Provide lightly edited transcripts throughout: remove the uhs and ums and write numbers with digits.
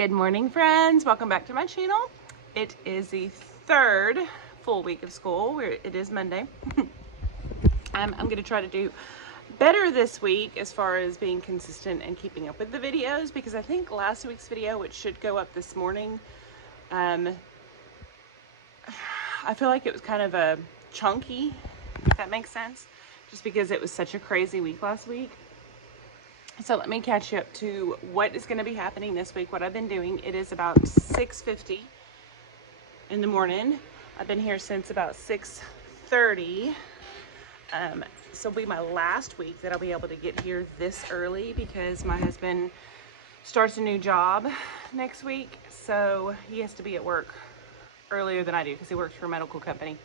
Good morning, friends. Welcome back to my channel. It is the third full week of school. It is Monday. I'm going to try to do better this week as far as being consistent and keeping up with the videos, because I think last week's video, which should go up this morning, I feel like it was kind of a chunky, if that makes sense, just because it was such a crazy week last week. So let me catch you up to what is going to be happening this week, what I've been doing. It is about 6:50 in the morning. I've been here since about 6:30. So it'll be my last week that I'll be able to get here this early, because my husband starts a new job next week. So he has to be at work earlier than I do, because he works for a medical company.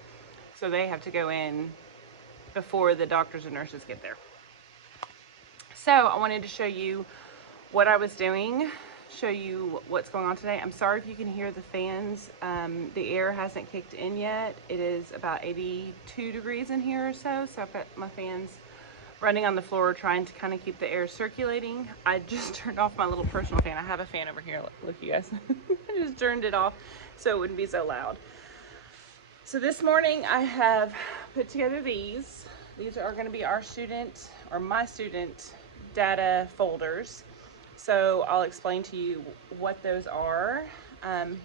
So they have to go in before the doctors and nurses get there. So I wanted to show you what I was doing, show you what's going on today. I'm sorry if you can hear the fans. The air hasn't kicked in yet. It is about 82 degrees in here or so. So I've got my fans running on the floor, trying to kind of keep the air circulating. I just turned off my little personal fan. I have a fan over here. Look, you guys. I just turned it off so it wouldn't be so loud. So this morning I have put together these. These are going to be our student, or my student, data folders. So I'll explain to you what those are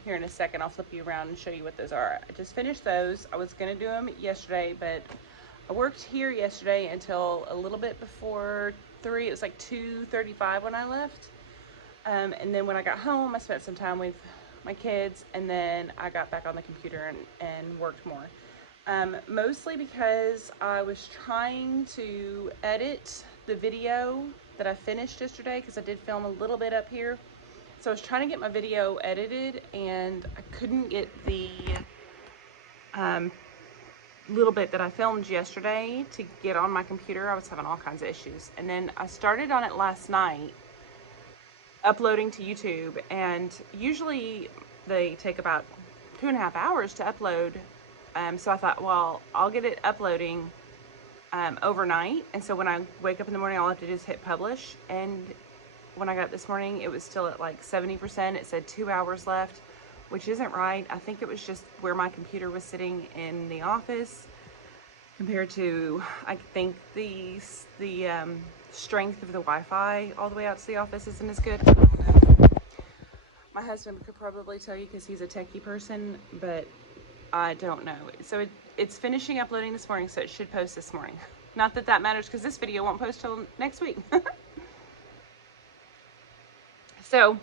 here in a second. I'll flip you around and show you what those are. I just finished those. I was going to do them yesterday, but I worked here yesterday until a little bit before 3. It was like 2:35 when I left. And then when I got home, I spent some time with my kids, and then I got back on the computer and worked more. Mostly because I was trying to edit the video that I finished yesterday, because I did film a little bit up here. So I was trying to get my video edited, and I couldn't get the little bit that I filmed yesterday to get on my computer. I was having all kinds of issues. And then I started on it last night, uploading to YouTube, and usually they take about 2.5 hours to upload. So I thought, well, I'll get it uploading overnight, and so when I wake up in the morning, all I have to do is hit publish. And when I got up this morning, it was still at like 70%. It said 2 hours left, which isn't right. I think it was just where my computer was sitting in the office compared to, I think the strength of the Wi-Fi all the way out to the office isn't as good. I don't know. My husband could probably tell you, because he's a techie person, but I don't know. So it's finishing uploading this morning, so it should post this morning. Not that that matters, because this video won't post till next week. So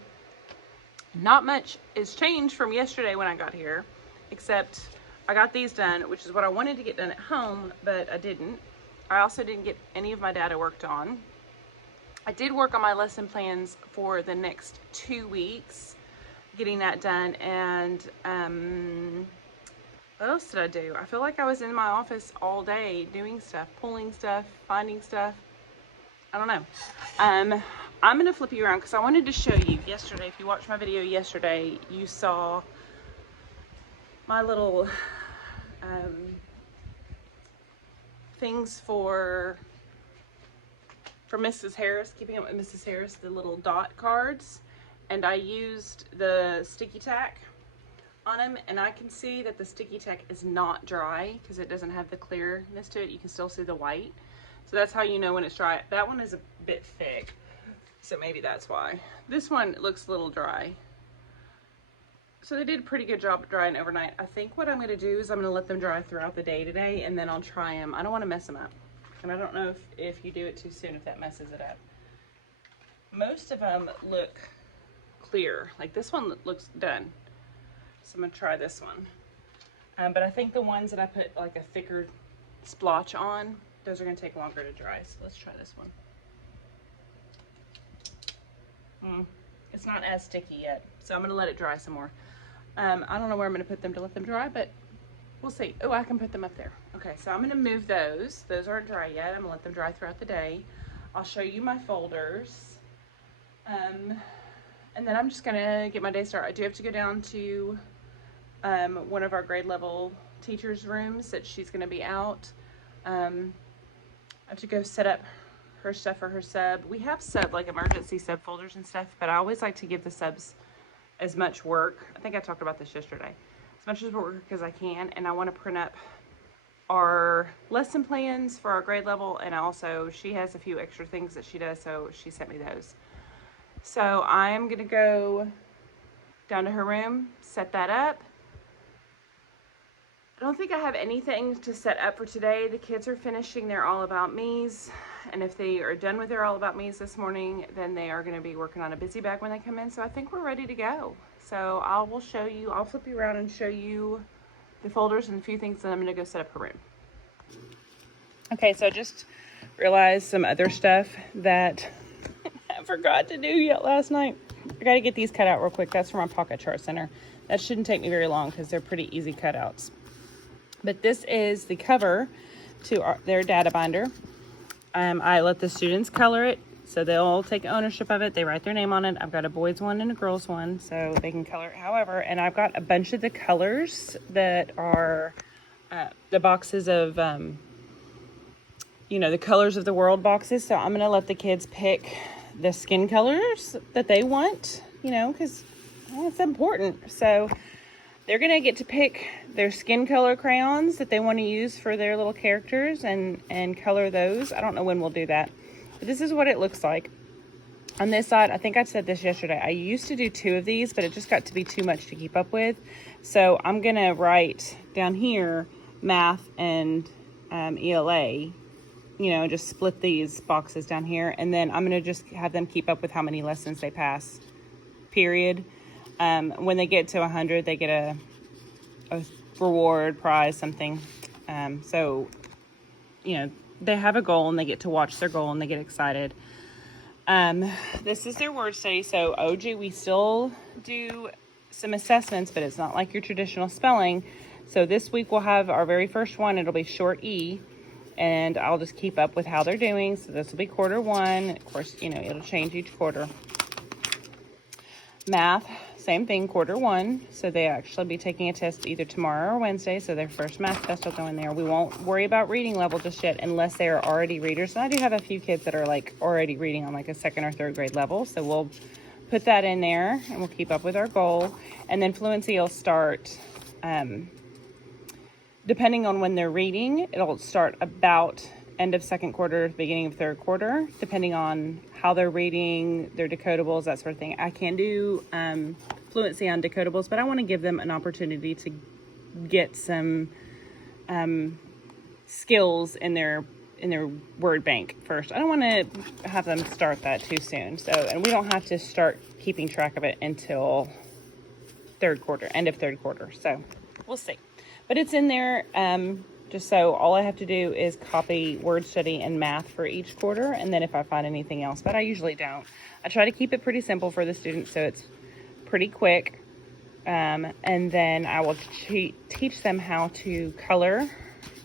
not much is changed from yesterday when I got here, except I got these done, which is what I wanted to get done at home, but I didn't. I also didn't get any of my data worked on. I did work on my lesson plans for the next 2 weeks, getting that done. And what else did I do? I feel like I was in my office all day doing stuff, pulling stuff, finding stuff. I don't know. I'm going to flip you around, because I wanted to show you yesterday. If you watched my video yesterday, you saw my little things for Mrs. Harris, keeping up with Mrs. Harris, the little dot cards. And I used the sticky tack on them, and I can see that the sticky tack is not dry, because it doesn't have the clearness to it. You can still see the white, so that's how you know when it's dry. That one is a bit thick, so maybe that's why. This one looks a little dry, so they did a pretty good job of drying overnight. I think what I'm going to do is I'm going to let them dry throughout the day today, and then I'll try them. I don't want to mess them up, and I don't know if you do it too soon, if that messes it up. Most of them look clear, like this one looks done. So I'm going to try this one. But I think the ones that I put like a thicker splotch on, those are going to take longer to dry. So let's try this one. It's not as sticky yet, so I'm going to let it dry some more. I don't know where I'm going to put them to let them dry, but we'll see. Oh, I can put them up there. Okay, so I'm going to move those. Those aren't dry yet. I'm going to let them dry throughout the day. I'll show you my folders. And then I'm just going to get my day started. I do have to go down to one of our grade level teachers' rooms that she's going to be out. I have to go set up her stuff for her sub. We have sub, like emergency sub folders and stuff, but I always like to give the subs as much work. I think I talked about this yesterday. As much as work as I can, and I want to print up our lesson plans for our grade level, and also she has a few extra things that she does, so she sent me those. So I'm gonna go down to her room, set that up. I don't think I have anything to set up for today. The kids are finishing their All About Me's, and if they are done with their All About Me's this morning, then they are going to be working on a busy bag when they come in. So I think we're ready to go. So I'll flip you around and show you the folders and a few things that I'm going to go set up her room. Okay, so I just realized some other stuff that I forgot to do yet last night. I got to get these cut out real quick. That's from my Pocket Chart Center. That shouldn't take me very long because they're pretty easy cutouts. But this is the cover to their data binder. I let the students color it, so they'll take ownership of it. They write their name on it. I've got a boys one and a girls one, so they can color it however. And I've got a bunch of the colors that are the boxes of, the colors of the world boxes. So I'm going to let the kids pick the skin colors that they want, because it's important. So they're going to get to pick their skin color crayons that they want to use for their little characters and color those. I don't know when we'll do that, but this is what it looks like. On this side, I think I said this yesterday, I used to do 2 of these, but it just got to be too much to keep up with. So I'm going to write down here math and ELA, just split these boxes down here. And then I'm going to just have them keep up with how many lessons they pass, period. When they get to 100, they get a reward, prize, something. So, they have a goal and they get to watch their goal and they get excited. This is their word study. So, we still do some assessments, but it's not like your traditional spelling. So this week we'll have our very first one. It'll be short E, and I'll just keep up with how they're doing. So this will be quarter 1. Of course, it'll change each quarter. Math, same thing, quarter 1. So they actually be taking a test either tomorrow or Wednesday. So their first math test will go in there. We won't worry about reading level just yet unless they are already readers. And I do have a few kids that are already reading on a 2nd or 3rd grade level. So we'll put that in there and we'll keep up with our goal. And then fluency will start, depending on when they're reading, it'll start about end of 2nd quarter, beginning of 3rd quarter, depending on how they're reading, their decodables, that sort of thing. I can do fluency on decodables, but I want to give them an opportunity to get some skills in their word bank first. I don't want to have them start that too soon. So, and we don't have to start keeping track of it until 3rd quarter, end of 3rd quarter. So we'll see. But it's in there. Just so all I have to do is copy word study and math for each quarter, and then if I find anything else, but I usually don't. I try to keep it pretty simple for the students so it's pretty quick, and then I will teach them how to color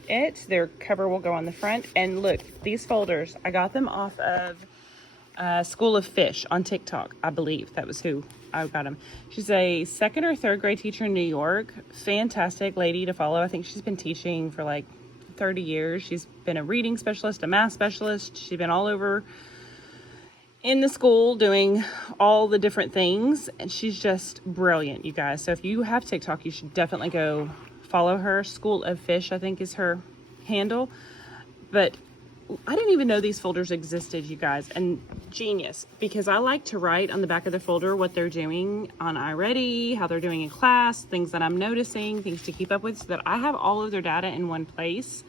it. Their cover will go on the front, and look, these folders, I got them off of School of Fish on TikTok. I believe that was who I got them. She's a 2nd or 3rd grade teacher in New York. Fantastic lady to follow. I think she's been teaching for 30 years. She's been a reading specialist, a math specialist. She's been all over in the school doing all the different things, and she's just brilliant, you guys. So if you have TikTok, you should definitely go follow her. School of Fish, I think, is her handle. But I didn't even know these folders existed, you guys, and genius, because I like to write on the back of the folder what they're doing on iReady, how they're doing in class, things that I'm noticing, things to keep up with, so that I have all of their data in one place.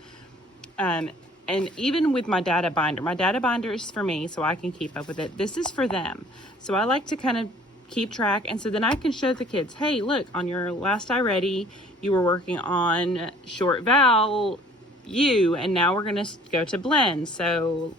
And even with my data binder is for me, so I can keep up with it. This is for them. So I like to kind of keep track, and so then I can show the kids, hey, look, on your last iReady, you were working on short vowel U, and now we're going to go to blends. So,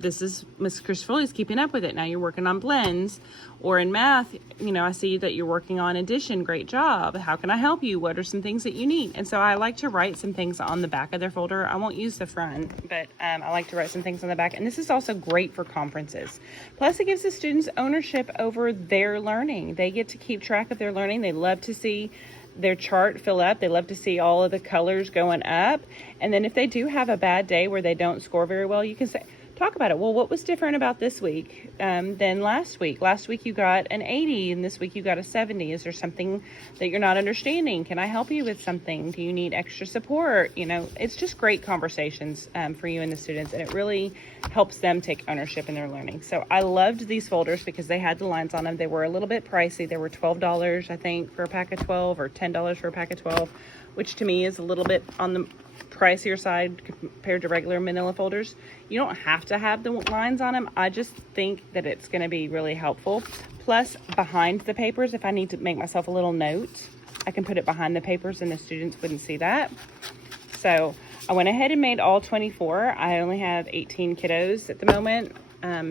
this is Miss Chris Foley's keeping up with it. Now you're working on blends. Or in math, I see that you're working on addition. Great job. How can I help you? What are some things that you need? And so I like to write some things on the back of their folder. I won't use the front, but I like to write some things on the back. And this is also great for conferences. Plus, it gives the students ownership over their learning. They get to keep track of their learning. They love to see their chart fill up. They love to see all of the colors going up. And then if they do have a bad day where they don't score very well, you can say, talk about it. Well, what was different about this week than last week? Last week you got an 80 and this week you got a 70. Is there something that you're not understanding? Can I help you with something? Do you need extra support? You know, it's just great conversations for you and the students, and it really helps them take ownership in their learning. So I loved these folders because they had the lines on them. They were a little bit pricey. They were $12, I think, for a pack of 12, or $10 for a pack of 12, which to me is a little bit on the pricier side compared to regular manila folders. You don't have to have the lines on them. I just think that it's going to be really helpful. Plus, behind the papers, if I need to make myself a little note, I can put it behind the papers and the students wouldn't see that. So I went ahead and made all 24. I only have 18 kiddos at the moment.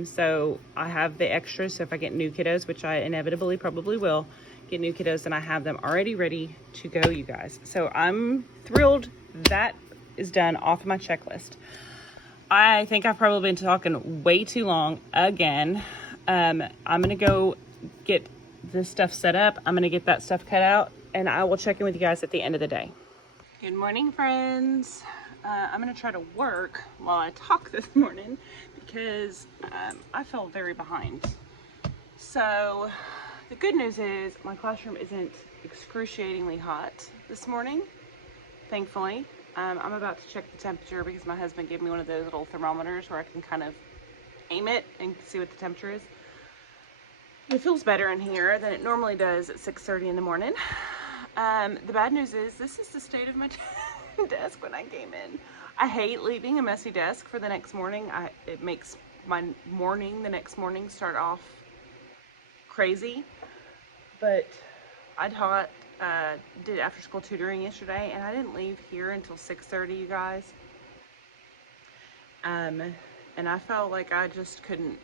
So I have the extras. So if I get new kiddos, which I inevitably probably will get new kiddos, then I have them already ready to go, you guys. So I'm thrilled that is done off of my checklist. I think I've probably been talking way too long again. I'm gonna go get this stuff set up. I'm gonna get that stuff cut out, and I will check in with you guys at the end of the day. Good morning, friends. I'm gonna try to work while I talk this morning because I feel very behind. So the good news is my classroom isn't excruciatingly hot this morning, thankfully. I'm about to check the temperature because my husband gave me one of those little thermometers where I can kind of aim it and see what the temperature is. It feels better in here than it normally does at 6:30 in the morning. The bad news is this is the state of my desk when I came in. I hate leaving a messy desk for the next morning. It makes my morning the next morning start off crazy. But I taught did after school tutoring yesterday, and I didn't leave here until 6:30, you guys. And I felt like I just couldn't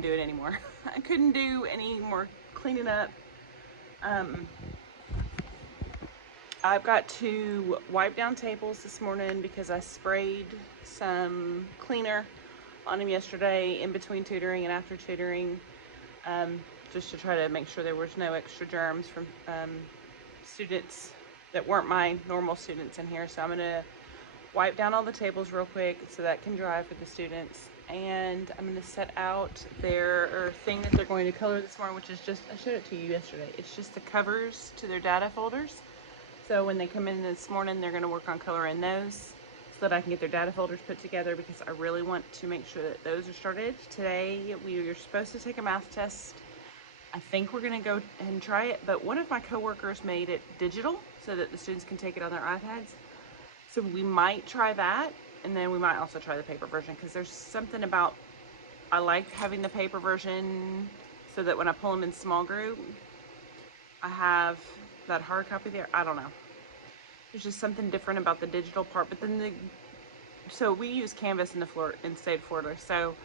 do it anymore. I couldn't do any more cleaning up. I've got to wipe down tables this morning because I sprayed some cleaner on them yesterday in between tutoring and after tutoring, just to try to make sure there was no extra germs from students that weren't my normal students in here. So I'm gonna wipe down all the tables real quick so that can dry for the students, and I'm gonna set out their thing that they're going to color this morning, which is just, I showed it to you yesterday, it's just the covers to their data folders. So when they come in this morning, they're gonna work on coloring those so that I can get their data folders put together, because I really want to make sure that those are started. Today we are supposed to take a math test. I think we're gonna go ahead and try it, but one of my coworkers made it digital so that the students can take it on their iPads. So we might try that, and then we might also try the paper version, because there's something about, I like having the paper version so that when I pull them in small group, I have that hard copy there. I don't know. There's just something different about the digital part. But then so we use Canvas in state of Florida. So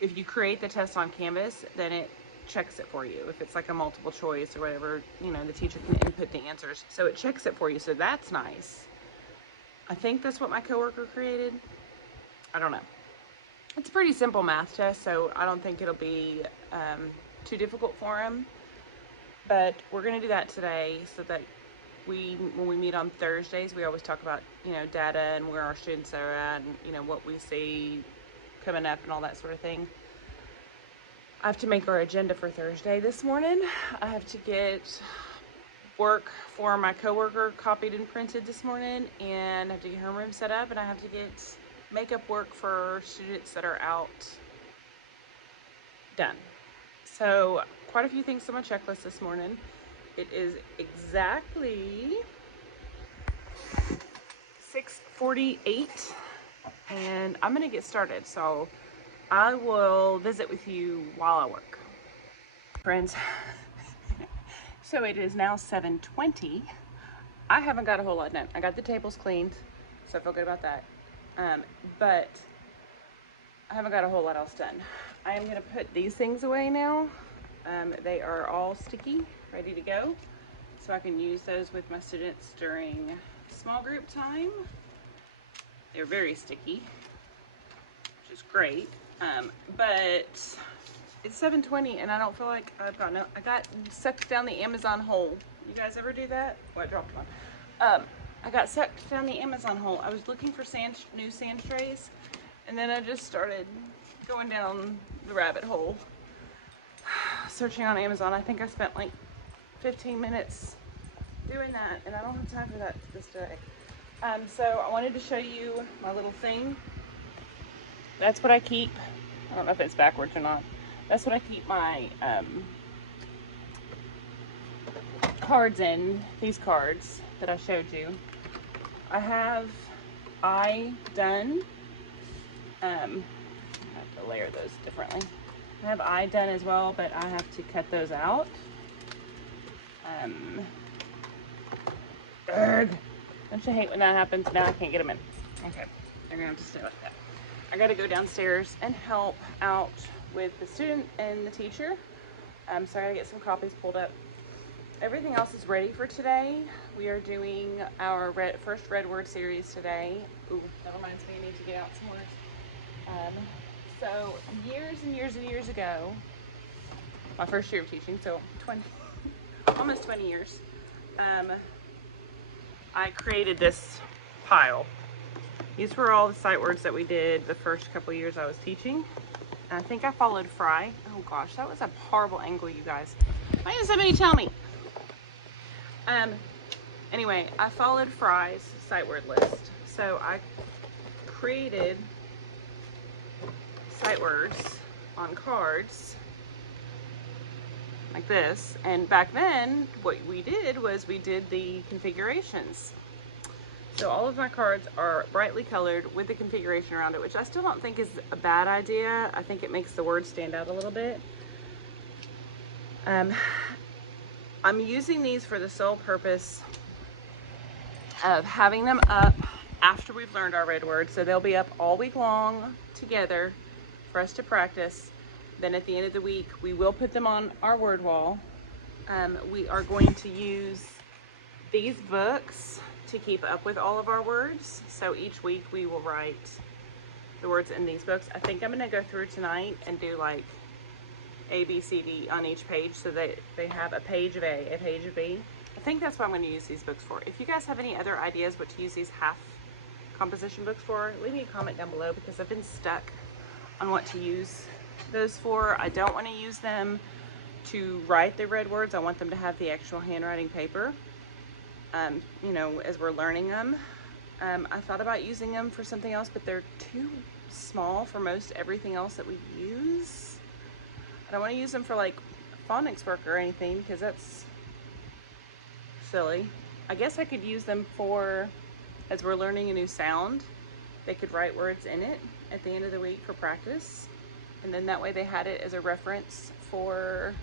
if you create the test on Canvas, then it checks it for you. If it's like a multiple choice or whatever, you know, the teacher can input the answers. So it checks it for you. So that's nice. I think that's what my coworker created. I don't know. It's a pretty simple math test, so I don't think it'll be too difficult for him. But we're going to do that today so that when we meet on Thursdays, we always talk about, you know, data and where our students are at, and, you know, what we see coming up and all that sort of thing. I have to make our agenda for Thursday this morning. I have to get work for my coworker copied and printed this morning, and I have to get her room set up, and I have to get makeup work for students that are out done. So quite a few things on my checklist this morning. It is exactly 6:48, and I'm gonna get started. So I will visit with you while I work. Friends, so it is now 7:20. I haven't got a whole lot done. I got the tables cleaned, so I feel good about that. But I haven't got a whole lot else done. I am gonna put these things away now. They are all sticky, ready to go. So I can use those with my students during small group time. They're very sticky, which is great. But it's 7:20 and I don't feel like I got sucked down the Amazon hole. You guys ever do that? Oh, I dropped one. I got sucked down the Amazon hole. I was looking for new sand trays, And then I just started going down the rabbit hole, searching on Amazon. I think I spent like 15 minutes doing that, and I don't have time for that this day. So I wanted to show you my little thing. That's what I keep. I don't know if it's backwards or not. That's what I keep my cards in, these cards that I showed you. I have done. I have to layer those differently. I have done as well, but I have to cut those out. Don't you hate when that happens? Now I can't get them in. Okay, they're gonna have to stay like that. I gotta go downstairs and help out with the student and the teacher. So I gotta get some copies pulled up. Everything else is ready for today. We are doing our first red word series today. Ooh, that reminds me, I need to get out some words. So years and years and years ago, my first year of teaching, so almost 20 years, I created this pile. These were all the sight words that we did the first couple years I was teaching. And I think I followed Fry. Oh gosh, that was a horrible angle, you guys. Why didn't somebody tell me? Anyway, I followed Fry's sight word list. So I created sight words on cards like this. And back then, what we did was we did the configurations. So all of my cards are brightly colored with the configuration around it, which I still don't think is a bad idea. I think it makes the words stand out a little bit. I'm using these for the sole purpose of having them up after we've learned our red words. So they'll be up all week long together for us to practice. Then at the end of the week, we will put them on our word wall. We are going to use these books to keep up with all of our words. So each week we will write the words in these books. I think I'm gonna go through tonight and do like A, B, C, D on each page so that they have a page of A page of B. I think that's what I'm gonna use these books for. If you guys have any other ideas what to use these half composition books for, leave me a comment down below because I've been stuck on what to use those for. I don't wanna use them to write the red words. I want them to have the actual handwriting paper. You know, as we're learning them. I thought about using them for something else, but they're too small for most everything else that we use. I don't want to use them for like phonics work or anything because that's silly. I guess I could use them for, as we're learning a new sound, they could write words in it at the end of the week for practice. And then that way they had it as a reference for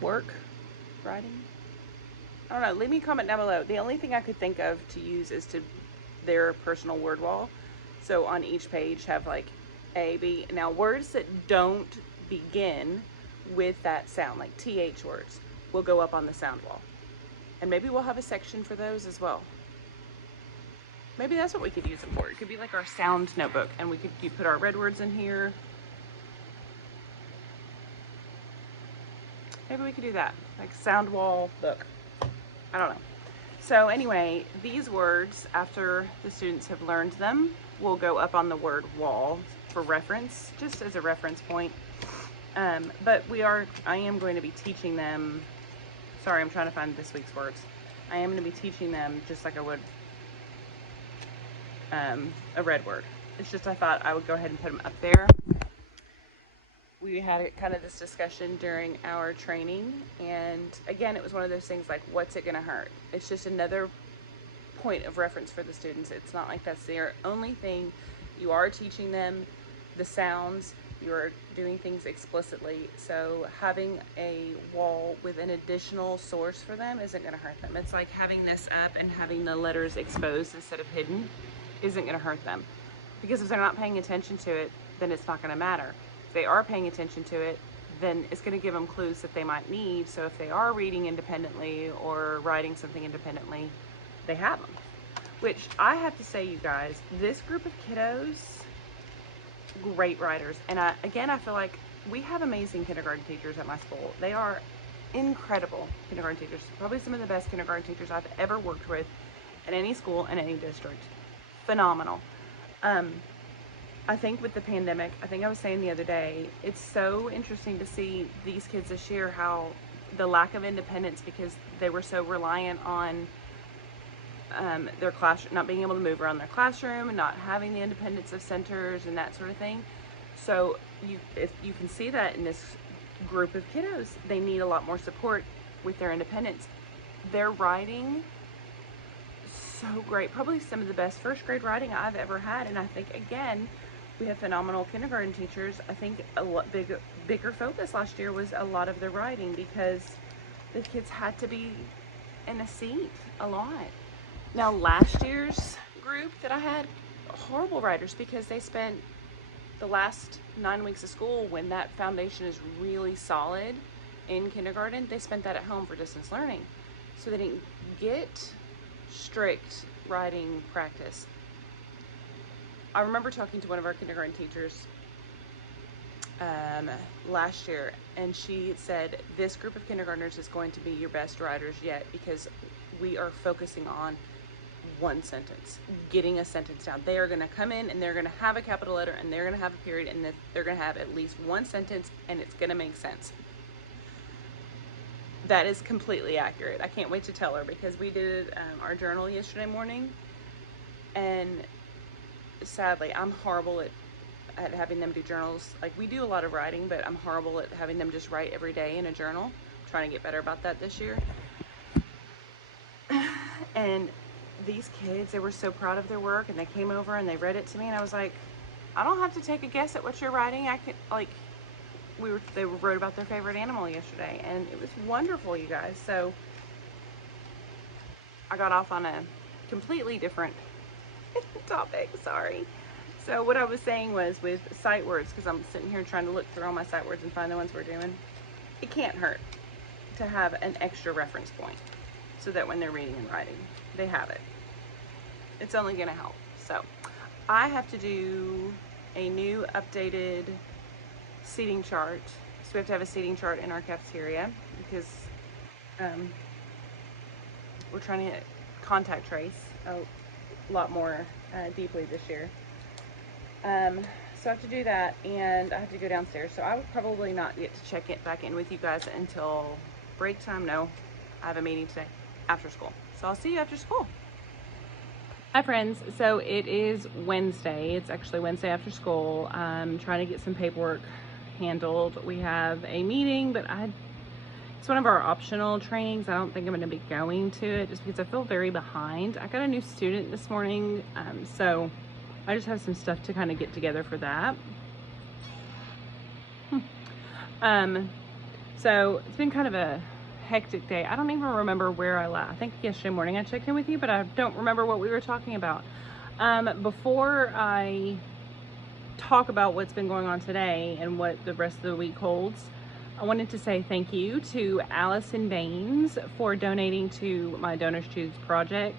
work. Writing? I don't know. Leave me a comment down below. The only thing I could think of to use is to their personal word wall. So on each page have like A, B. Now words that don't begin with that sound, like TH words, will go up on the sound wall. And maybe we'll have a section for those as well. Maybe that's what we could use them for. It could be like our sound notebook and we could put our red words in here. Maybe we could do that, like sound wall book. I don't know. So anyway, these words, after the students have learned them, will go up on the word wall for reference, just as a reference point. But I am going to be teaching them, sorry, I'm trying to find this week's words. I am going to be teaching them just like I would a red word. It's just I thought I would go ahead and put them up there. We had kind of this discussion during our training, and again, it was one of those things like, what's it gonna hurt? It's just another point of reference for the students. It's not like that's their only thing. You are teaching them the sounds, you're doing things explicitly, so having a wall with an additional source for them isn't gonna hurt them. It's like having this up and having the letters exposed instead of hidden isn't gonna hurt them. Because if they're not paying attention to it, then it's not gonna matter. If they are paying attention to it, then it's going to give them clues that they might need. So if they are reading independently or writing something independently, they have them. Which I have to say, you guys, this group of kiddos, great writers. And I feel like we have amazing kindergarten teachers at my school. They are incredible kindergarten teachers. Probably some of the best kindergarten teachers I've ever worked with at any school in any district. phenomenal. I think with the pandemic, I think I was saying the other day, it's so interesting to see these kids this year, how the lack of independence, because they were so reliant on their class, not being able to move around their classroom and not having the independence of centers and that sort of thing. So if you can see that in this group of kiddos, they need a lot more support with their independence. Their writing, so great, probably some of the best first grade writing I've ever had. And I think, again, we have phenomenal kindergarten teachers. I think a lot bigger focus last year was a lot of the writing, because the kids had to be in a seat a lot. Now, last year's group that I had, horrible writers, because they spent the last 9 weeks of school, when that foundation is really solid in kindergarten, they spent that at home for distance learning. So they didn't get strict writing practice. I remember talking to one of our kindergarten teachers last year, and she said, this group of kindergartners is going to be your best writers yet, because we are focusing on one sentence, getting a sentence down. They are going to come in and they're going to have a capital letter and they're going to have a period, and they're going to have at least one sentence, and it's going to make sense. That is completely accurate. I can't wait to tell her, because we did our journal yesterday morning, and sadly, I'm horrible at having them do journals. Like, we do a lot of writing, but I'm horrible at having them just write every day in a journal. I'm trying to get better about that this year. And these kids, they were so proud of their work, and they came over and they read it to me, and I was like, I don't have to take a guess at what you're writing. I could, like, they wrote about their favorite animal yesterday, and it was wonderful, you guys. So I got off on a completely different topic, sorry. So what I was saying was, with sight words, because I'm sitting here trying to look through all my sight words and find the ones we're doing, it can't hurt to have an extra reference point, so that when they're reading and writing, they have it. It's only going to help. So I have to do a new updated seating chart. So we have to have a seating chart in our cafeteria, because we're trying to contact trace a lot more deeply this year. So I have to do that, and I have to go downstairs. So I would probably not get to check it back in with you guys until break time. No, I have a meeting today after school. So I'll see you after school. Hi friends, so it is Wednesday. It's actually Wednesday after school. I'm trying to get some paperwork handled. We have a meeting, but it's one of our optional trainings. I don't think I'm going to be going to it, just because I feel very behind. I got a new student this morning, so I just have some stuff to kind of get together for that. So it's been kind of a hectic day. I don't even remember where I left. I think yesterday morning I checked in with you, but I don't remember what we were talking about. Before I talk about what's been going on today and what the rest of the week holds, I wanted to say thank you to Allison Baines for donating to my Donors Choose project.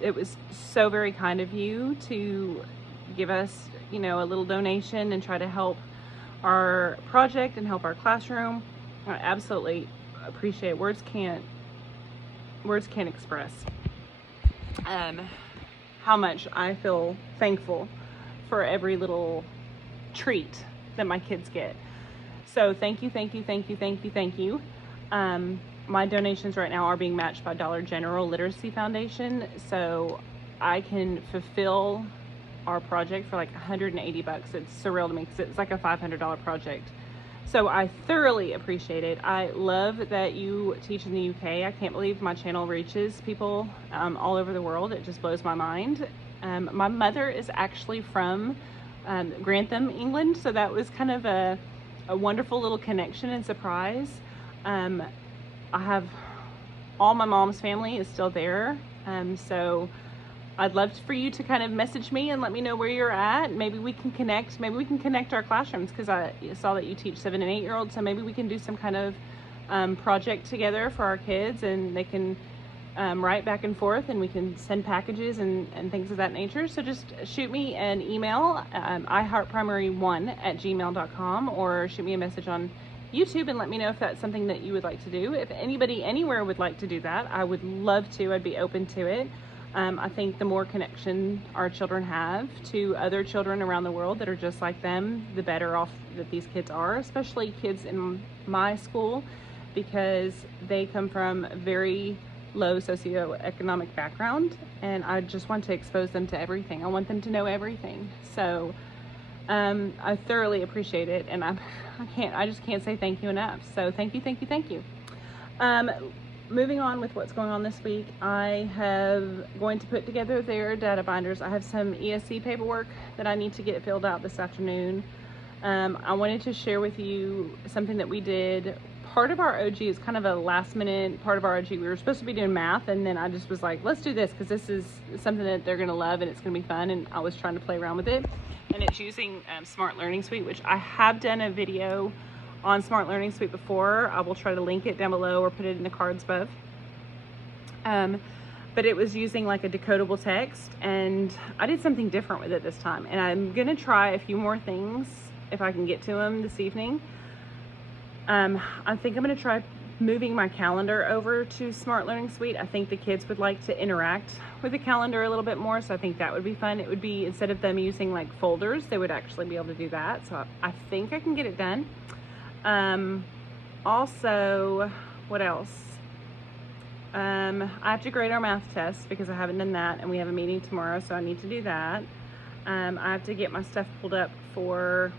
It was so very kind of you to give us, you know, a little donation and try to help our project and help our classroom. I absolutely appreciate. Words can't express how much I feel thankful for every little treat that my kids get. So thank you, thank you, thank you, thank you, thank you. My donations right now are being matched by Dollar General Literacy Foundation, so I can fulfill our project for like 180 bucks. It's surreal to me, because it's like a $500 project. So I thoroughly appreciate it. I love that you teach in the UK. I can't believe my channel reaches people all over the world. It just blows my mind. My mother is actually from Grantham, England, so that was kind of a wonderful little connection and surprise. I have all my mom's family is still there, so I'd love for you to kind of message me and let me know where you're at. Maybe we can connect. Maybe we can connect our classrooms, because I saw that you teach 7 and 8 year olds. So maybe we can do some kind of project together for our kids, and they can write back and forth, and we can send packages and things of that nature. So just shoot me an email, iheartprimary1@gmail.com, or shoot me a message on YouTube and let me know if that's something that you would like to do. If anybody anywhere would like to do that, I would love to. I'd be open to it. I think the more connection our children have to other children around the world that are just like them, the better off that these kids are, especially kids in my school, because they come from very low socioeconomic background, and I just want to expose them to everything. I want them to know everything. So I thoroughly appreciate it, and I just can't say thank you enough. So thank you, thank you, thank you. Moving on with what's going on this week, I have going to put together their data binders. I have some ESC paperwork that I need to get filled out this afternoon. I wanted to share with you something that we did. Part of our OG is kind of a last minute part of our OG. We were supposed to be doing math, and then I just was like, let's do this because this is something that they're going to love and it's going to be fun, and I was trying to play around with it. And it's using Smart Learning Suite, which I have done a video on Smart Learning Suite before. I will try to link it down below or put it in the cards above. But it was using like a decodable text, and I did something different with it this time. And I'm gonna try a few more things if I can get to them this evening. I think I'm gonna try moving my calendar over to Smart Learning Suite. I think the kids would like to interact with the calendar a little bit more, so I think that would be fun. It would be, instead of them using like folders, they would actually be able to do that. So I think I can get it done. Also, what else? I have to grade our math test because I haven't done that, and we have a meeting tomorrow, so I need to do that. I have to get my stuff pulled up for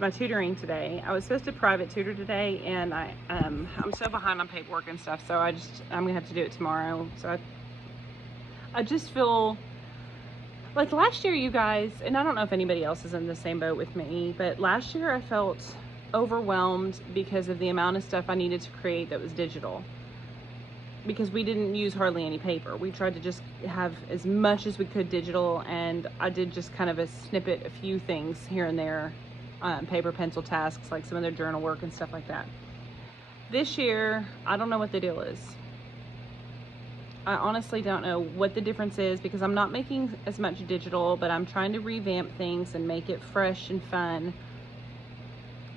my tutoring today. I was supposed to private tutor today, and I'm so behind on paperwork and stuff, so I'm gonna have to do it tomorrow. So I just feel like last year, you guys, and I don't know if anybody else is in the same boat with me, but last year I felt overwhelmed because of the amount of stuff I needed to create that was digital, because we didn't use hardly any paper. We tried to just have as much as we could digital, and I did just kind of a few things here and there, paper pencil tasks, like some of their journal work and stuff like that. This year, I don't know what the deal is. I honestly don't know what the difference is, because I'm not making as much digital, but I'm trying to revamp things and make it fresh and fun.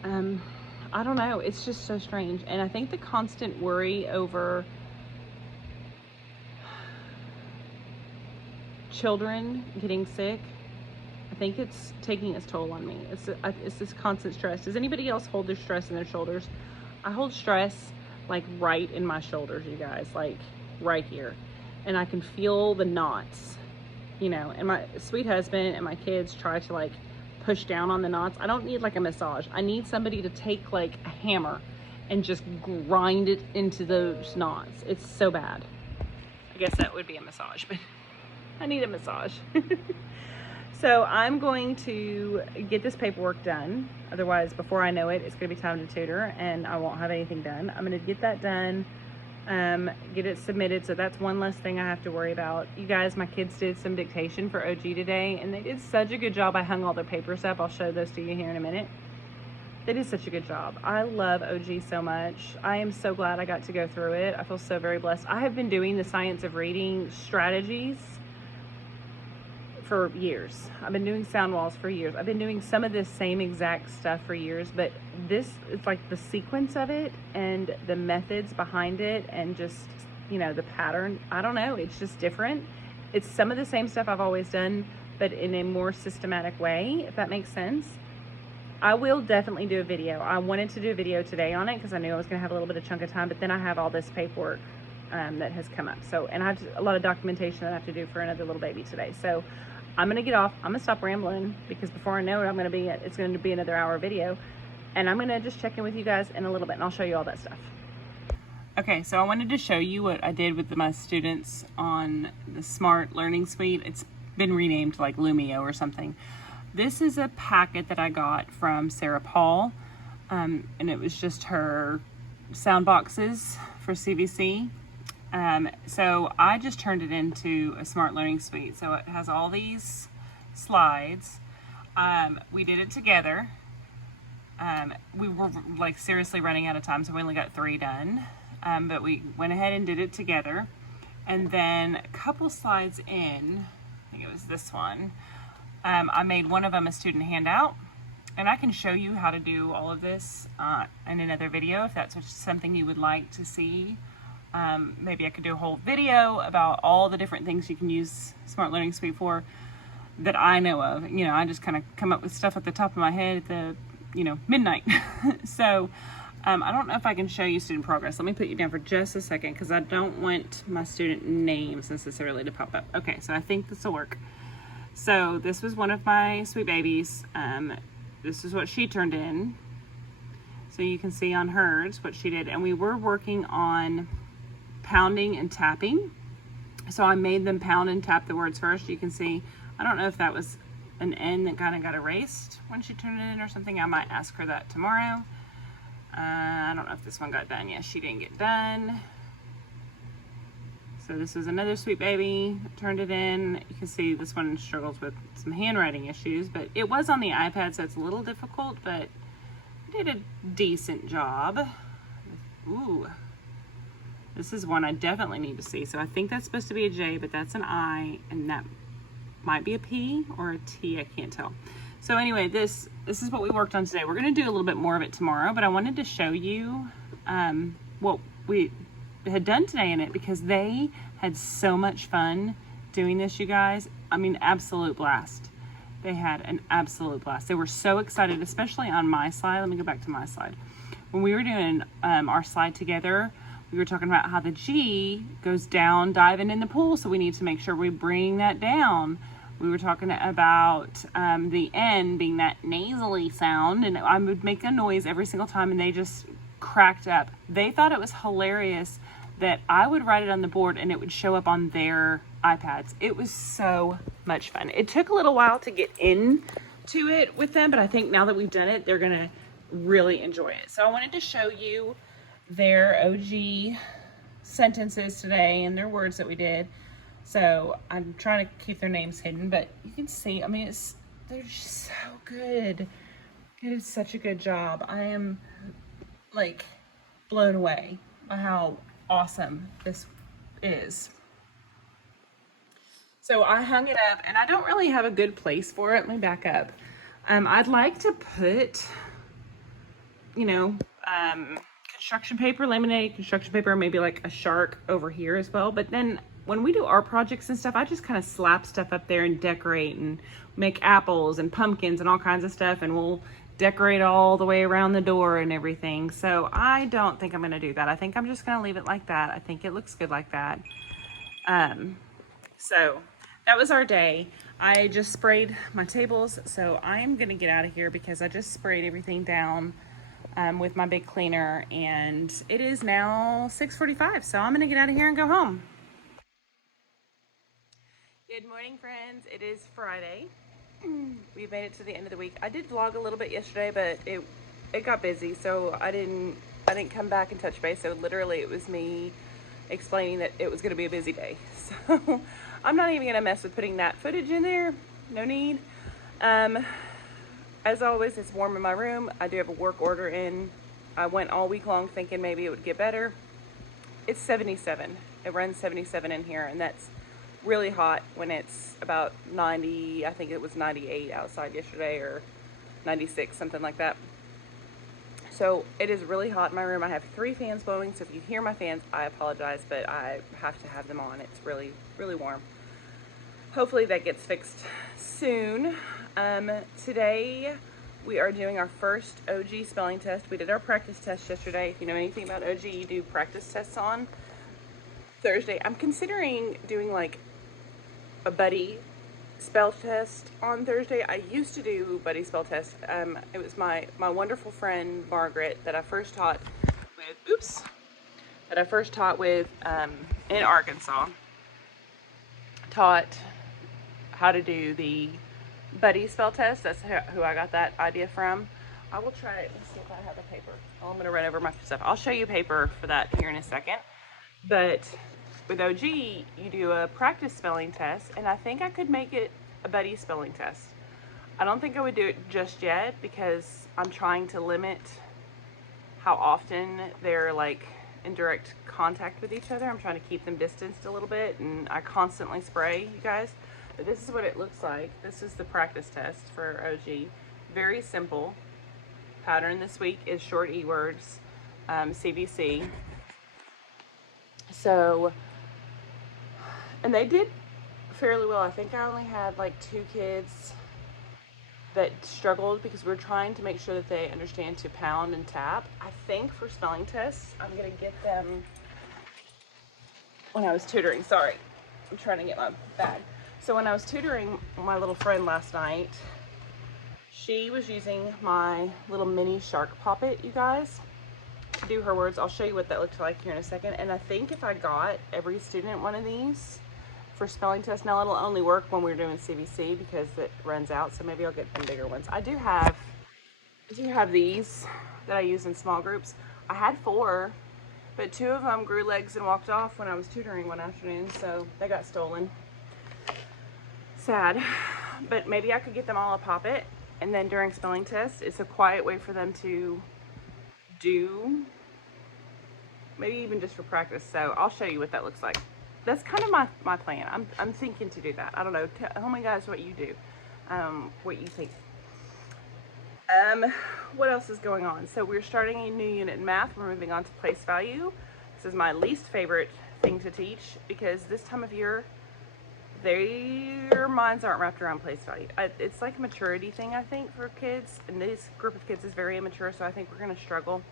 I don't know, it's just so strange. And I think the constant worry over children getting sick, I think it's taking its toll on me. It's this constant stress. Does anybody else hold their stress in their shoulders? I hold stress like right in my shoulders, you guys, like right here, and I can feel the knots, you know, and my sweet husband and my kids try to like push down on the knots. I don't need like a massage. I need somebody to take like a hammer and just grind it into those knots. It's so bad. I guess that would be a massage, but I need a massage. So I'm going to get this paperwork done. Otherwise, before I know it, it's gonna be time to tutor and I won't have anything done. I'm gonna get that done, get it submitted, so that's one less thing I have to worry about. You guys, my kids did some dictation for OG today, and they did such a good job. I hung all their papers up. I'll show those to you here in a minute. They did such a good job. I love OG so much. I am so glad I got to go through it. I feel so very blessed. I have been doing the Science of Reading strategies for years. I've been doing sound walls for years. I've been doing some of this same exact stuff for years, but this is like the sequence of it and the methods behind it, and just, you know, the pattern. I don't know, it's just different. It's some of the same stuff I've always done, but in a more systematic way, if that makes sense. I will definitely do a video. I wanted to do a video today on it because I knew I was going to have a little bit of chunk of time, but then I have all this paperwork that has come up. So, and I have a lot of documentation that I have to do for another little baby today. So I'm going to get off. I'm going to stop rambling, because before I know it, it's going to be another hour video, and I'm going to just check in with you guys in a little bit, and I'll show you all that stuff. Okay, so I wanted to show you what I did with my students on the Smart Learning Suite. It's been renamed like Lumio or something. This is a packet that I got from Sarah Paul, and it was just her sound boxes for CVC. So I just turned it into a Smart Learning Suite. So it has all these slides. We did it together. We were like seriously running out of time, so we only got 3 done. But we went ahead and did it together. And then a couple slides in, I think it was this one, I made one of them a student handout. And I can show you how to do all of this in another video if that's something you would like to see. Maybe I could do a whole video about all the different things you can use Smart Learning Suite for that I know of. You know, I just kind of come up with stuff at the top of my head at the, midnight. So I don't know if I can show you student progress. Let me put you down for just a second because I don't want my student names necessarily to pop up. Okay, so I think this will work. So this was one of my sweet babies. This is what she turned in. So you can see on hers what she did. And we were working on pounding and tapping. So I made them pound and tap the words first. You can see, I don't know if that was an N that kind of got erased when she turned it in or something. I might ask her that tomorrow. I don't know if this one got done. Yes, she didn't get done. So this is another sweet baby, turned it in. You can see this one struggles with some handwriting issues, but it was on the iPad, so it's a little difficult, but did a decent job. Ooh, this is one I definitely need to see. So I think that's supposed to be a J, but that's an I, and that might be a P or a T, I can't tell. So anyway, this is what we worked on today. We're gonna do a little bit more of it tomorrow, but I wanted to show you what we had done today in it because they had so much fun doing this, you guys. I mean, absolute blast. They had an absolute blast. They were so excited, especially on my slide. Let me go back to my slide. When we were doing our slide together, we were talking about how the G goes down, diving in the pool, so we need to make sure we bring that down. We were talking about the N being that nasally sound, and I would make a noise every single time, and they just cracked up. They thought it was hilarious that I would write it on the board and it would show up on their iPads. It was so much fun. It took a little while to get into it with them, but I think now that we've done it, they're gonna really enjoy it. So I wanted to show you their OG sentences today and their words that we did. So I'm trying to keep their names hidden, but you can see, I mean, they're just so good. They did such a good job. I am like blown away by how awesome this is. So I hung it up, and I don't really have a good place for it. Let me back up. I'd like to put, construction paper, laminated construction paper, maybe like a shark over here as well. But then when we do our projects and stuff, I just kind of slap stuff up there and decorate and make apples and pumpkins and all kinds of stuff, and we'll decorate all the way around the door and everything. So I don't think I'm going to do that. I think I'm just going to leave it like that. I think it looks good like that. So that was our day. I just sprayed my tables, so I'm going to get out of here because I just sprayed everything down with my big cleaner, and it is now 6:45, so I'm going to get out of here and go home. Good morning, friends. It is Friday. We've made it to the end of the week. I did vlog a little bit yesterday, but it got busy, so I didn't come back and touch base. So literally it was me explaining that it was going to be a busy day. So I'm not even going to mess with putting that footage in there. No need. As always, it's warm in my room. I do have a work order in. I went all week long thinking maybe it would get better. It's 77. It runs 77 in here, and that's really hot when it's about 90. I think it was 98 outside yesterday, or 96, something like that. So it is really hot in my room. I have 3 fans blowing, so if you hear my fans, I apologize, but I have to have them on. It's really, really warm. Hopefully that gets fixed soon. Today we are doing our first OG spelling test. We did our practice test yesterday. If you know anything about OG, you do practice tests on Thursday. I'm considering doing like a buddy spell test on Thursday. I used to do buddy spell test. It was my wonderful friend Margaret that I first taught with, in Arkansas. Taught how to do the buddy spell test. That's who I got that idea from. I will try it. Let's see if I have a paper. Oh, I'm gonna run over my stuff. I'll show you paper for that here in a second. But with OG, you do a practice spelling test, and I think I could make it a buddy spelling test. I don't think I would do it just yet because I'm trying to limit how often they're like in direct contact with each other. I'm trying to keep them distanced a little bit, and I constantly spray, you guys. But this is what it looks like. This is the practice test for OG. Very simple. Pattern this week is short E words, CVC. So, and they did fairly well. I think I only had like 2 kids that struggled because we're trying to make sure that they understand to pound and tap. I think for spelling tests, I'm going to get them when I was tutoring. Sorry, I'm trying to get my bag. So when I was tutoring my little friend last night, she was using my little mini shark poppet, you guys, to do her words. I'll show you what that looks like here in a second. And I think if I got every student one of these for spelling test, now it'll only work when we're doing CBC because it runs out, so maybe I'll get them bigger ones. I do have these that I use in small groups. I had 4, but 2 of them grew legs and walked off when I was tutoring one afternoon, so they got stolen. Sad, but maybe I could get them all a poppet, and then during spelling test, it's a quiet way for them to do, maybe even just for practice. So I'll show you what that looks like. That's kind of my plan. I'm thinking to do that. I don't know. Tell me guys what you do, what you think. What else is going on? So we're starting a new unit in math. We're moving on to place value. This is my least favorite thing to teach because this time of year, their minds aren't wrapped around place value. It's like a maturity thing, I think, for kids. And this group of kids is very immature, so I think we're going to struggle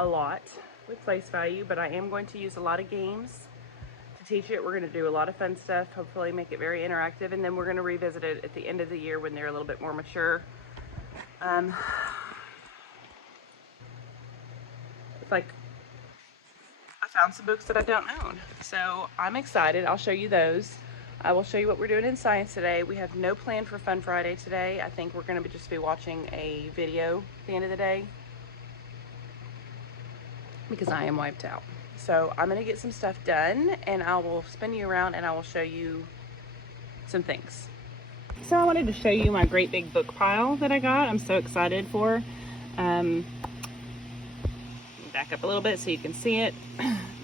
a lot with place value. But I am going to use a lot of games to teach it. We're going to do a lot of fun stuff, hopefully make it very interactive. And then we're going to revisit it at the end of the year when they're a little bit more mature. It's like I found some books that I don't own, so I'm excited. I'll show you those. I will show you what we're doing in science today. We have no plan for Fun Friday today. I think we're going to just be watching a video at the end of the day because I am wiped out. So I'm going to get some stuff done and I will spin you around and I will show you some things. So I wanted to show you my great big book pile that I got. I'm so excited for. Back up a little bit so you can see it.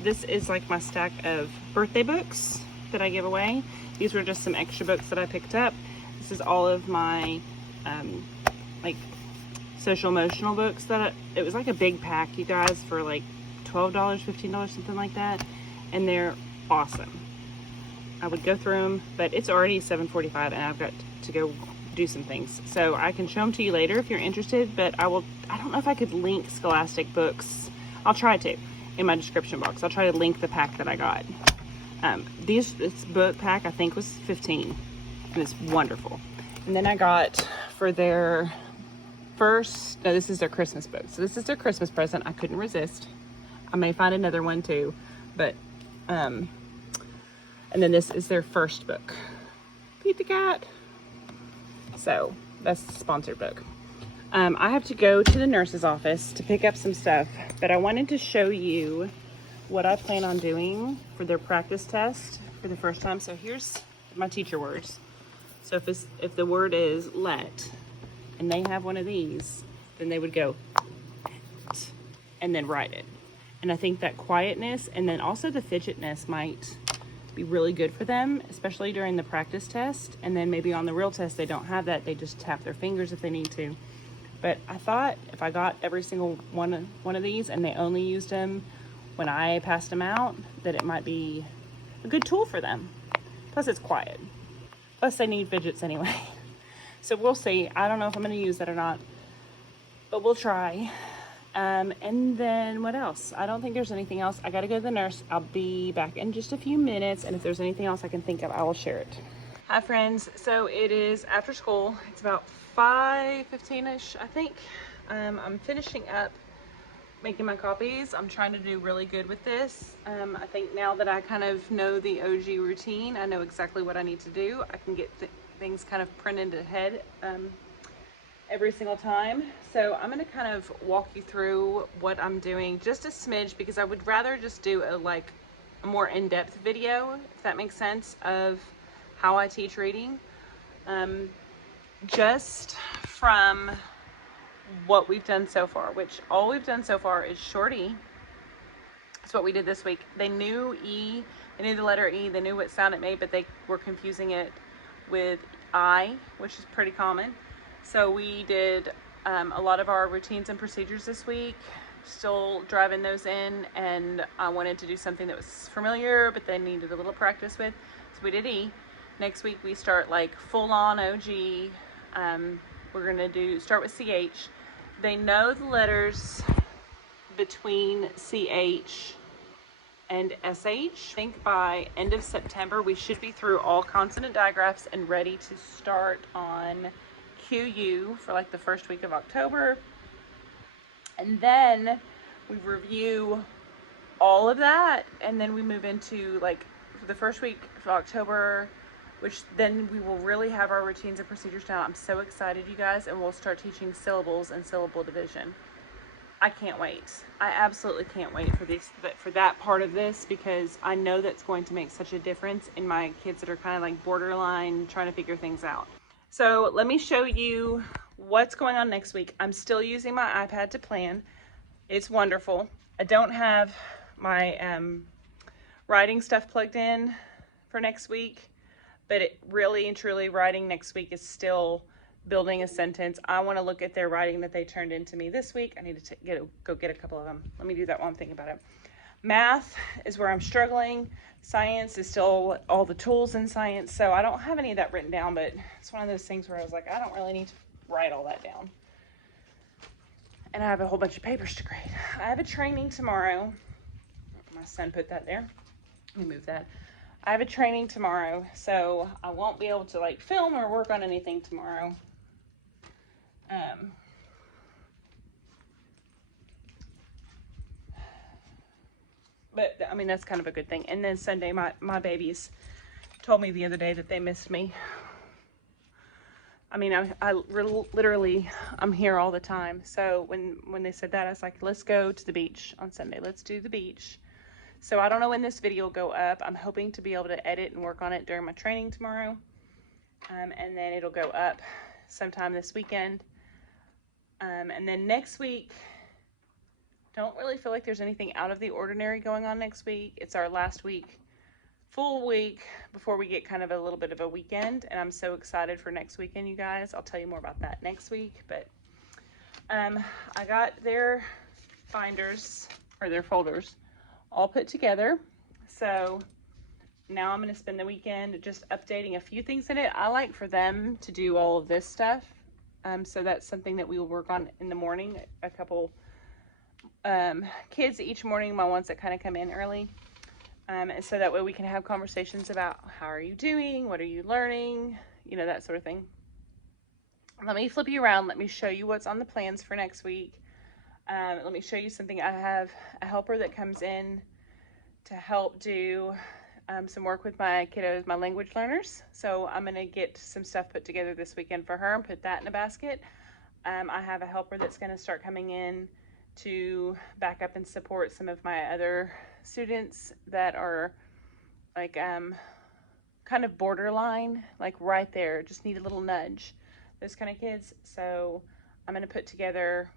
This is like my stack of birthday books that I give away. These were just some extra books that I picked up. This is all of my like social emotional books that it was like a big pack, you guys, for like $12, $15, something like that. And they're awesome. I would go through them, but it's already 7:45 and I've got to go do some things. So I can show them to you later if you're interested, but I don't know if I could link Scholastic books. I'll try to in my description box. I'll try to link the pack that I got. This book pack I think was 15 and it's wonderful. And then I got for their this is their Christmas book. So this is their Christmas present. I couldn't resist. I may find another one too, but and then this is their first book. Pete the cat. So that's the sponsored book. I have to go to the nurse's office to pick up some stuff, but I wanted to show you what I plan on doing for their practice test for the first time. So here's my teacher words. So if the word is let, and they have one of these, then they would go let, and then write it. And I think that quietness and then also the fidgetness might be really good for them, especially during the practice test. And then maybe on the real test, they don't have that. They just tap their fingers if they need to. But I thought if I got every single one of these and they only used them when I passed them out, that it might be a good tool for them. Plus it's quiet. Plus they need fidgets anyway. So we'll see. I don't know if I'm going to use that or not, but we'll try. And then what else? I don't think there's anything else. I got to go to the nurse. I'll be back in just a few minutes. And if there's anything else I can think of, I will share it. Hi friends. So it is after school. It's about 5:15ish, I think. I'm finishing up making my copies. I'm trying to do really good with this. I think now that I kind of know the OG routine, I know exactly what I need to do. I can get things kind of printed ahead every single time. So I'm going to kind of walk you through what I'm doing just a smidge, because I would rather just do a more in-depth video, if that makes sense, of how I teach reading. Just from what we've done so far, which all we've done so far is short E. That's what we did this week. They knew E, they knew the letter E, they knew what sound it made, but they were confusing it with I, which is pretty common. So we did a lot of our routines and procedures this week. still driving those in, and I wanted to do something that was familiar, but they needed a little practice with. So we did E. Next week we start like full on OG. We're gonna start with CH. They know the letters between CH and SH. I think by end of September we should be through all consonant digraphs and ready to start on QU for like the first week of October. And then we review all of that, and then we move into like the first week of October, which then we will really have our routines and procedures down. I'm so excited, you guys, and we'll start teaching syllables and syllable division. I can't wait. I absolutely can't wait for that part of this, because I know that's going to make such a difference in my kids that are kind of like borderline trying to figure things out. So let me show you what's going on next week. I'm still using my iPad to plan. It's wonderful. I don't have my writing stuff plugged in for next week, but it really and truly writing next week is still building a sentence. I want to look at their writing that they turned into me this week. I need to go get a couple of them. Let me do that while I'm thinking about it. Math is where I'm struggling. Science is still all the tools in science, so I don't have any of that written down, but it's one of those things where I was like, I don't really need to write all that down. And I have a whole bunch of papers to grade. I have a training tomorrow. My son put that there. Let me move that. I have a training tomorrow, so I won't be able to like film or work on anything tomorrow. But I mean, that's kind of a good thing. And then Sunday, my babies told me the other day that they missed me. I mean, I literally, I'm here all the time. So when they said that, I was like, let's go to the beach on Sunday. Let's do the beach. So I don't know when this video will go up. I'm hoping to be able to edit and work on it during my training tomorrow. And then it'll go up sometime this weekend. And then next week, don't really feel like there's anything out of the ordinary going on next week. It's our last week, full week, before we get kind of a little bit of a weekend. And I'm so excited for next weekend, you guys. I'll tell you more about that next week. But I got their binders, or their folders, all put together. So now I'm going to spend the weekend just updating a few things in it. I like for them to do all of this stuff. So that's something that we will work on in the morning. A couple kids each morning, my ones that kind of come in early. And so that way we can have conversations about how are you doing? What are you learning? You know, that sort of thing. Let me flip you around. Let me show you what's on the plans for next week. Let me show you something. I have a helper that comes in to help do some work with my kiddos, my language learners. So I'm going to get some stuff put together this weekend for her and put that in a basket. I have a helper that's going to start coming in to back up and support some of my other students that are like kind of borderline, like right there, just need a little nudge, those kind of kids. So I'm going to put together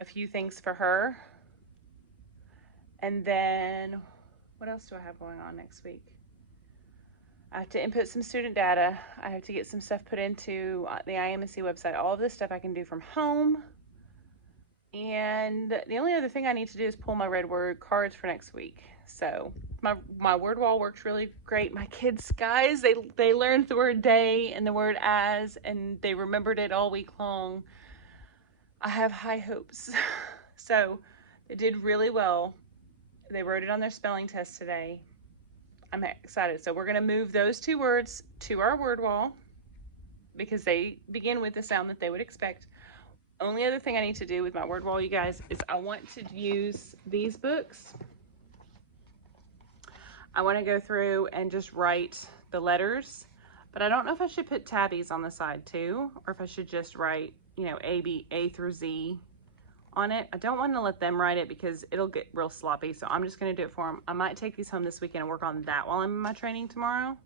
a few things for her. And then what else do I have going on next week? I have to input some student data. I have to get some stuff put into the IMSC website. All of this stuff I can do from home. And the only other thing I need to do is pull my red word cards for next week. So my word wall works really great. My kids, guys, they learned the word day and the word as, and they remembered it all week long. I have high hopes. So they did really well. They wrote it on their spelling test today. I'm excited. So we're going to move those two words to our word wall because they begin with the sound that they would expect. Only other thing I need to do with my word wall, you guys, is I want to use these books. I want to go through and just write the letters, but I don't know if I should put tabbies on the side too, or if I should just write, you know, A through Z on it. I don't want to let them write it because it'll get real sloppy, so I'm just going to do it for them. I might take these home this weekend and work on that while I'm in my training tomorrow.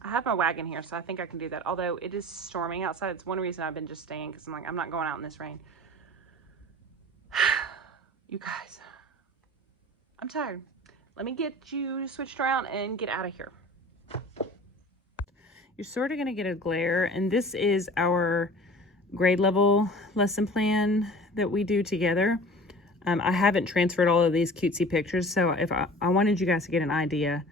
I have my wagon here, so I think I can do that. Although it is storming outside. It's one reason I've been just staying, because I'm like, I'm not going out in this rain. You guys, I'm tired. Let me get you switched around and get out of here. You're sort of going to get a glare, and this is our grade level lesson plan that we do together. I haven't transferred all of these cutesy pictures, so if I wanted you guys to get an idea.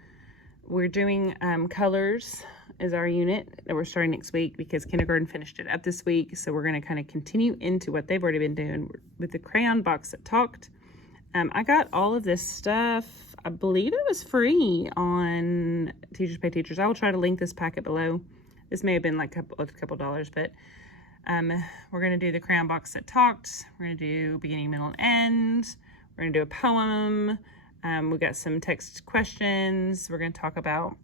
We're doing colors as our unit that we're starting next week because kindergarten finished it up this week. So we're going to kind of continue into what they've already been doing with the crayon box that talked. I got all of this stuff. I believe it was free on Teachers Pay Teachers. I will try to link this packet below. This may have been like a couple dollars, but we're going to do the crayon box that talked. We're going to do beginning, middle, and end. We're going to do a poem. We got some text questions. We're going to talk about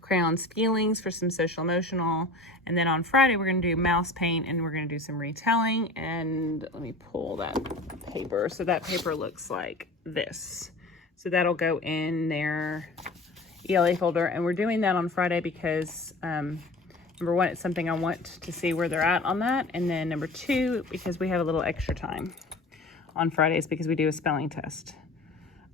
crayons feelings for some social emotional. And then on Friday, we're going to do mouse paint and we're going to do some retelling. And let me pull that paper. So that paper looks like this. So that'll go in their ELA folder. And we're doing that on Friday because number one, it's something I want to see where they're at on that. And then number two, because we have a little extra time on Fridays because we do a spelling test.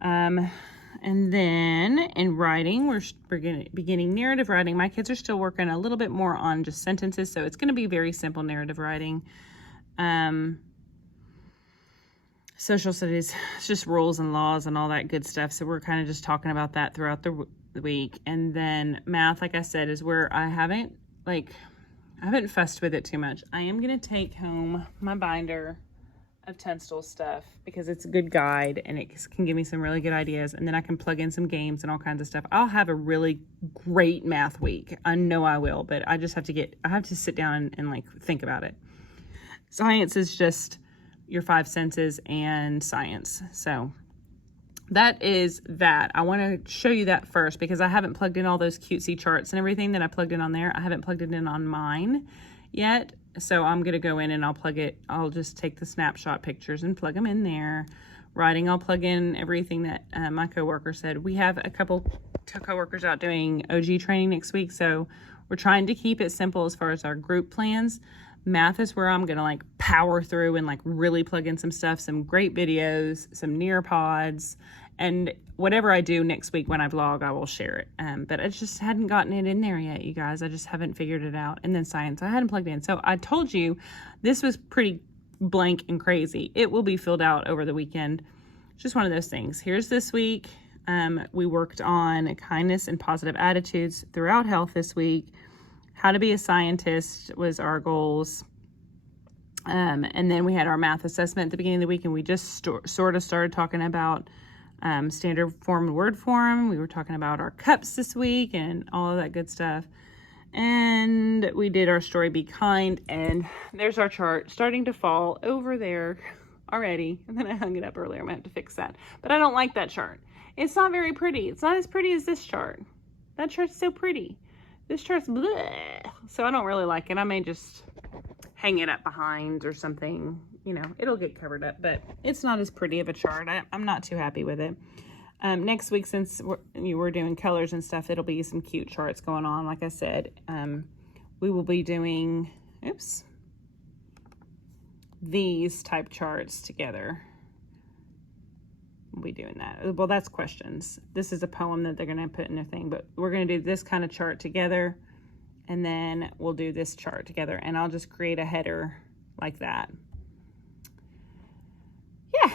And then in writing, we're beginning narrative writing. My kids are still working a little bit more on just sentences, so it's going to be very simple narrative writing. Social studies, it's just rules and laws and all that good stuff. So we're kind of just talking about that throughout the week. And then math, like I said, is where I haven't fussed with it too much. I am going to take home my binder of Tunstall stuff because it's a good guide and it can give me some really good ideas, and then I can plug in some games and all kinds of stuff. I'll have a really great math week. I know I will, but I just have to sit down and like think about it. Science is just your 5 senses and science. So that is that. I want to show you that first because I haven't plugged in all those cutesy charts and everything that I plugged in on there. I haven't plugged it in on mine yet. So I'm going to go in and I'll just take the snapshot pictures and plug them in there. Writing, I'll plug in everything that my coworker said. We have a couple coworkers out doing OG training next week. So we're trying to keep it simple as far as our group plans. Math is where I'm going to like power through and like really plug in some stuff, some great videos, some Nearpods, and whatever I do next week when I vlog, I will share it. But I just hadn't gotten it in there yet, you guys. I just haven't figured it out. And then science, I hadn't plugged in. So I told you this was pretty blank and crazy. It will be filled out over the weekend. Just one of those things. Here's this week. We worked on kindness and positive attitudes throughout health this week. How to be a scientist was our goals. And then we had our math assessment at the beginning of the week, and we just sort of started talking about standard form and word form. We were talking about our cups this week and all of that good stuff. And we did our story, Be Kind, and there's our chart starting to fall over there already. And then I hung it up earlier. I'm gonna have to fix that. But I don't like that chart. It's not very pretty. It's not as pretty as this chart. That chart's so pretty. This chart's bleh. So I don't really like it. I may just hang it up behind or something. You know, it'll get covered up, but it's not as pretty of a chart. I'm not too happy with it. Next week, since we're doing colors and stuff, it'll be some cute charts going on. Like I said, we will be doing, these type charts together. We'll be doing that. Well, that's questions. This is a poem that they're going to put in their thing, but we're going to do this kind of chart together, and then we'll do this chart together, and I'll just create a header like that. Yeah.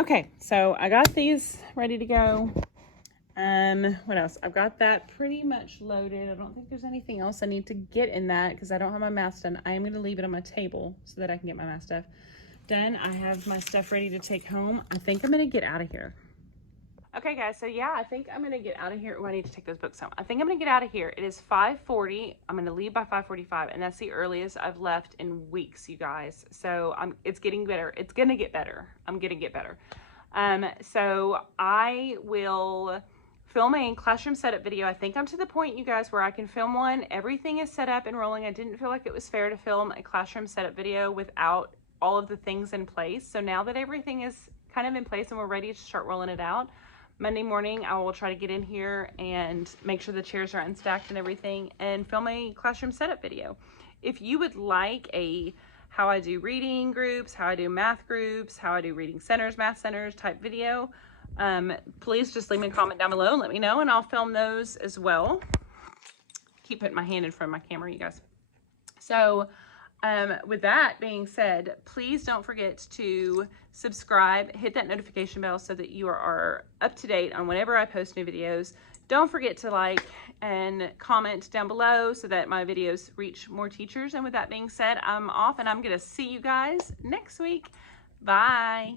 Okay, so I got these ready to go. What else? I've got that pretty much loaded. I don't think there's anything else I need to get in that because I don't have my math done. I am going to leave it on my table so that I can get my math stuff done. I have my stuff ready to take home. I think I'm going to get out of here. Okay, guys, so yeah, I think I'm going to get out of here. Oh, I need to take those books home. I think I'm going to get out of here. It is 5:40. I'm going to leave by 5:45, and that's the earliest I've left in weeks, you guys. So it's getting better. It's going to get better. I'm going to get better. So I will film a classroom setup video. I think I'm to the point, you guys, where I can film one. Everything is set up and rolling. I didn't feel like it was fair to film a classroom setup video without all of the things in place. So now that everything is kind of in place and we're ready to start rolling it out, Monday morning, I will try to get in here and make sure the chairs are unstacked and everything and film a classroom setup video. If you would like a how I do reading groups, how I do math groups, how I do reading centers, math centers type video, please just leave me a comment down below and let me know, and I'll film those as well. Keep putting my hand in front of my camera, you guys. So With that being said, please don't forget to subscribe, hit that notification bell so that you are up to date on whenever I post new videos. Don't forget to like and comment down below so that my videos reach more teachers. And with that being said, I'm off and I'm going to see you guys next week. Bye.